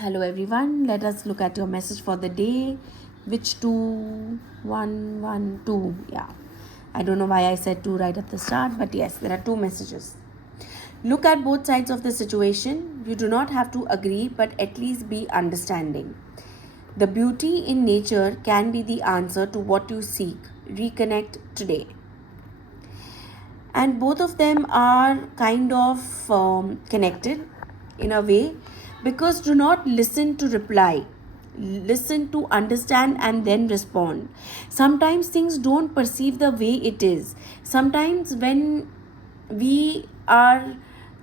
Hello everyone, let us look at your message for the day. Which 2112? Yeah, I don't know why I said 2 right at the start, but yes, there are 2 messages. Look at both sides of the situation. You do not have to agree, but at least be understanding. The beauty in nature can be the answer to what you seek. Reconnect today. And both of them are kind of connected in a way, because do not listen to reply, listen to understand and then respond. Sometimes things don't perceive the way it is. Sometimes when we are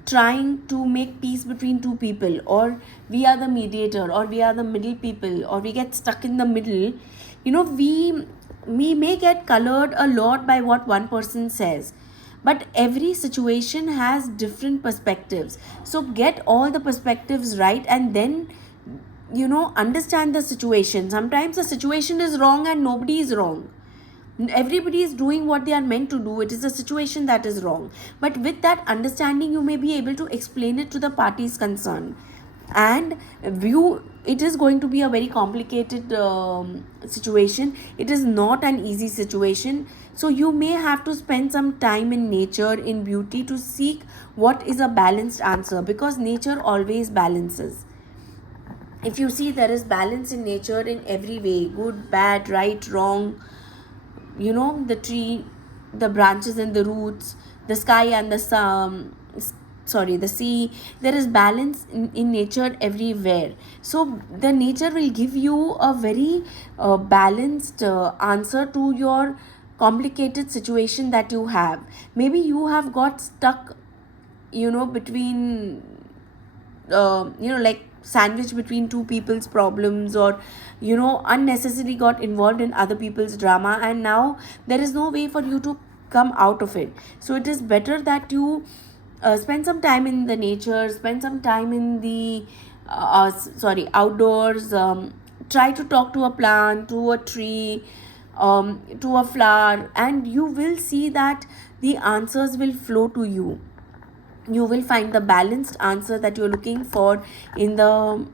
trying to make peace between two people, or we are the mediator, or we are the middle people, or we get stuck in the middle, we may get colored a lot by what one person says, but every situation has different perspectives. So get all the perspectives right, and then understand the situation. Sometimes the situation is wrong and nobody is wrong. Everybody is doing what they are meant to do. It is the situation that is wrong, but with that understanding you may be able to explain it to the parties concerned. And view, it is going to be a very complicated situation. It is not an easy situation, so you may have to spend some time in nature, in beauty, to seek what is a balanced answer, because nature always balances. If you see, there is balance in nature in every way: good, bad, right, wrong. The tree, the branches and the roots, the sky and the sun, the sea. There is balance in nature everywhere. So the nature will give you a very balanced answer to your complicated situation that you have. Maybe you have got stuck between like sandwich between two people's problems, or unnecessarily got involved in other people's drama, and now there is no way for you to come out of it. So it is better that you spend some time in the nature, spend some time in the outdoors. Try to talk to a plant, to a tree, to a flower, and you will see that the answers will flow to you. You will find the balanced answer that you're looking for in the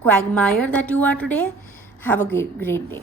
quagmire that you are today. Have a great day.